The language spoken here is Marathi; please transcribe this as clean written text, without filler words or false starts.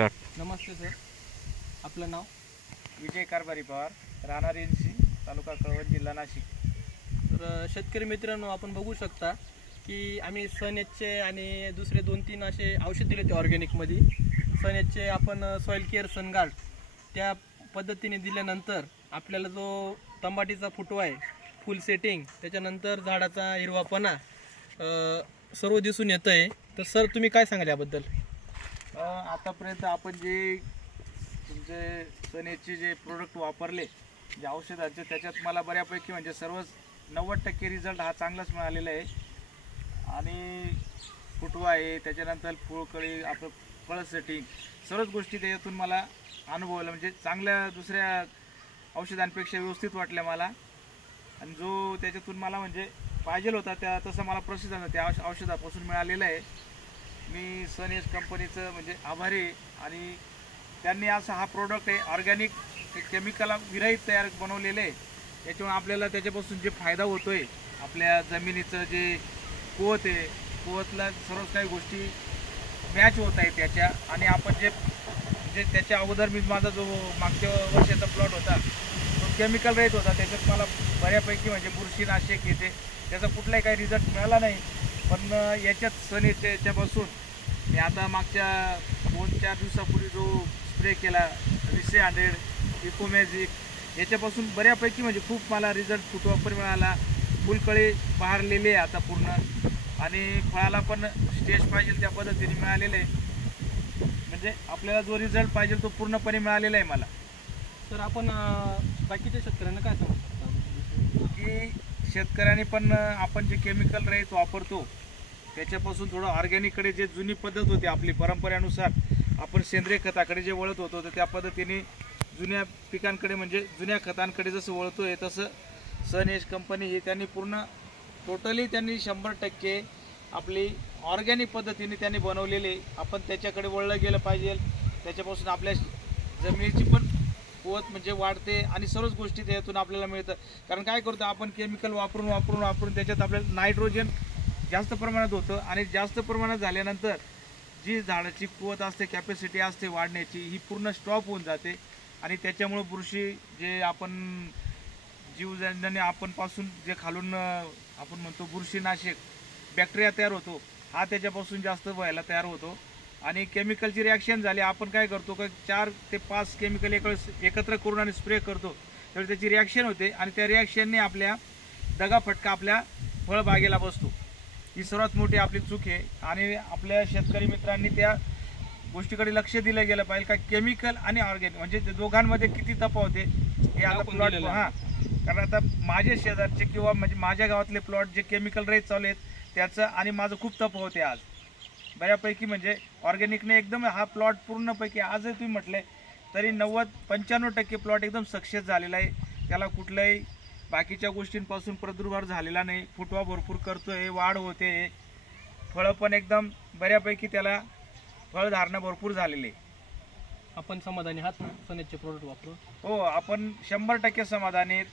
स्टार्ट. नमस्ते सर, आपलं नाव? विजय कारभारी पवार, राहणार एनसी, तालुका कळवण, जिल्हा नाशिक. तर शेतकरी मित्रांनो, आपण बघू शकता की आम्ही सनेजचे आणि दुसरे 2-3 असे औषध दिले ते ऑर्गॅनिकमध्ये. सनेजचे आपण सॉईल केअर सनगार्ड त्या पद्धतीने दिल्यानंतर आपल्याला जो तंबाटीचा फुटवा आहे, फुल सेटिंग, त्याच्यानंतर झाडाचा हिरवापणा सर्व दिसून येतं आहे. तर सर, तुम्ही काय सांगाल याबद्दल? आतापर्यंत आपण जे तुमचे सनेजचे जे प्रोडक्ट वापरले, जे औषधांचे, त्याच्यात मला बऱ्यापैकी म्हणजे सर्वच 90% रिझल्ट हा चांगलाच मिळालेला आहे. आणि फुटवा आहे, त्याच्यानंतर फुलकळी, आपलं फळ सेटिंग, सर्वच गोष्टी त्याच्यातून मला अनुभवलं. म्हणजे चांगल्या दुसऱ्या औषधांपेक्षा व्यवस्थित वाटल्या मला. आणि जो त्याच्यातून मला म्हणजे पाहिजे होता त्या तसं मला प्रतिसाद त्या औषधापासून मिळालेलं आहे. मी सनेज कंपनीचं म्हणजे आभारी आहे. आणि त्यांनी असा हा प्रोडक्ट आहे ऑर्गॅनिक केमिकल विरहित तयार बनवलेले आहे. त्याच्यामुळे आपल्याला त्याच्यापासून जे फायदा होतो आहे, आपल्या जमिनीचं जे कुवत आहे, कुवतला सर्व काही गोष्टी मॅच होत आहे त्याच्या. आणि आपण जे त्याच्या अगोदर मी माझा जो मागच्या वर्षाचा प्लॉट होता तो केमिकल रहित होता. त्याच्यात मला बऱ्यापैकी म्हणजे बुरशीनाशक येते, त्याचा कुठलाही काही रिझल्ट मिळाला नाही. पण याच्यात सनेजच्यापासून मी आता मागच्या 2-4 दिवसापूर्वी जो स्प्रे केला 20-100 इकोमॅजिक, याच्यापासून बऱ्यापैकी म्हणजे खूप मला रिझल्ट फुटवा पण मिळाला. फुलकळी बहारलेली आहे आता पूर्ण. आणि फळाला पण स्टेज पाहिजे त्या पद्धतीने मिळालेलं आहे. म्हणजे आपल्याला जो रिझल्ट पाहिजे तो पूर्णपणे मिळालेला आहे मला. तर आपण बाकीच्या शेतकऱ्यांना काय सांगू शकतो की शेतकऱ्यांनी पण आपण जे केमिकल रहित वापरतो त्याच्यापासून थोडं ऑर्गॅनिककडे, जे जुनी पद्धत होती आपली परंपरेनुसार आपण सेंद्रिय खताकडे जे वळत होतो, तर त्या पद्धतीने जुन्या पिकांकडे म्हणजे जुन्या खतांकडे जसं वळतो आहे, तसं सनेज कंपनी ही त्यांनी पूर्ण टोटली त्यांनी 100% आपली ऑर्गॅनिक पद्धतीने त्यांनी बनवलेले. आपण त्याच्याकडे वळलं गेलं पाहिजे. त्याच्यापासून आपल्या जमिनीची पण कुवत म्हणजे वाढते आणि सर्वच गोष्टी त्यातून आपल्याला मिळतं. कारण काय करतो आपण, केमिकल वापरून त्याच्यात आपल्याला नायट्रोजन जास्त प्रमाणात होतं. आणि जास्त प्रमाणात झाल्यानंतर जी झाडाची कुवत असते, कॅपॅसिटी असते वाढण्याची, ही पूर्ण स्टॉप होऊन जाते. आणि त्याच्यामुळं बुरशी जे आपण जीवजन्याने आपण पासून जे खालून आपण म्हणतो बुरशीनाशक बॅक्टेरिया तयार होतो, हा त्याच्यापासून जास्त व्हायला तयार होतो. आणि केमिकलची रिॲक्शन झाली, आपण काय करतो का 4 ते 5 केमिकल एकत्र करून आणि स्प्रे करतो, तर त्याची रिॲक्शन होते. आणि त्या रिॲक्शनने आपल्या दगाफटका आपल्या फळबागेला बसतो. ही सर्वात मोठी आपली चूक आहे. आणि आपल्या शेतकरी मित्रांनी त्या गोष्टीकडे लक्ष दिलं गेलं पाहिजे का केमिकल आणि ऑर्गॅनिक म्हणजे दोघांमध्ये किती तफावत आहे हे आता प्लॉट. कारण आता माझे शेजारचे किंवा म्हणजे माझ्या गावातले प्लॉट जे केमिकल रहित चालू आहेत त्याचं आणि माझं खूप तफावत आहे आज बऱ्यापैकी. म्हणजे ऑर्गॅनिकने एकदम हा प्लॉट पूर्णपैकी आजही तुम्ही म्हटले तरी 90-95% प्लॉट एकदम सक्सेस झालेला आहे. त्याला कुठल्याही बाकीच्या गोष्टींपासून प्रादुर्भाव झालेला नाही. फुटवा भरपूर करतोय, वाढ होते, फळं पण एकदम बऱ्यापैकी त्याला फळधारणा भरपूर झालेली आहे. आपण समाधानी आहात ना सनेजचे प्रोडक्ट वापरून? हो, आपण 100% समाधानी आहेत.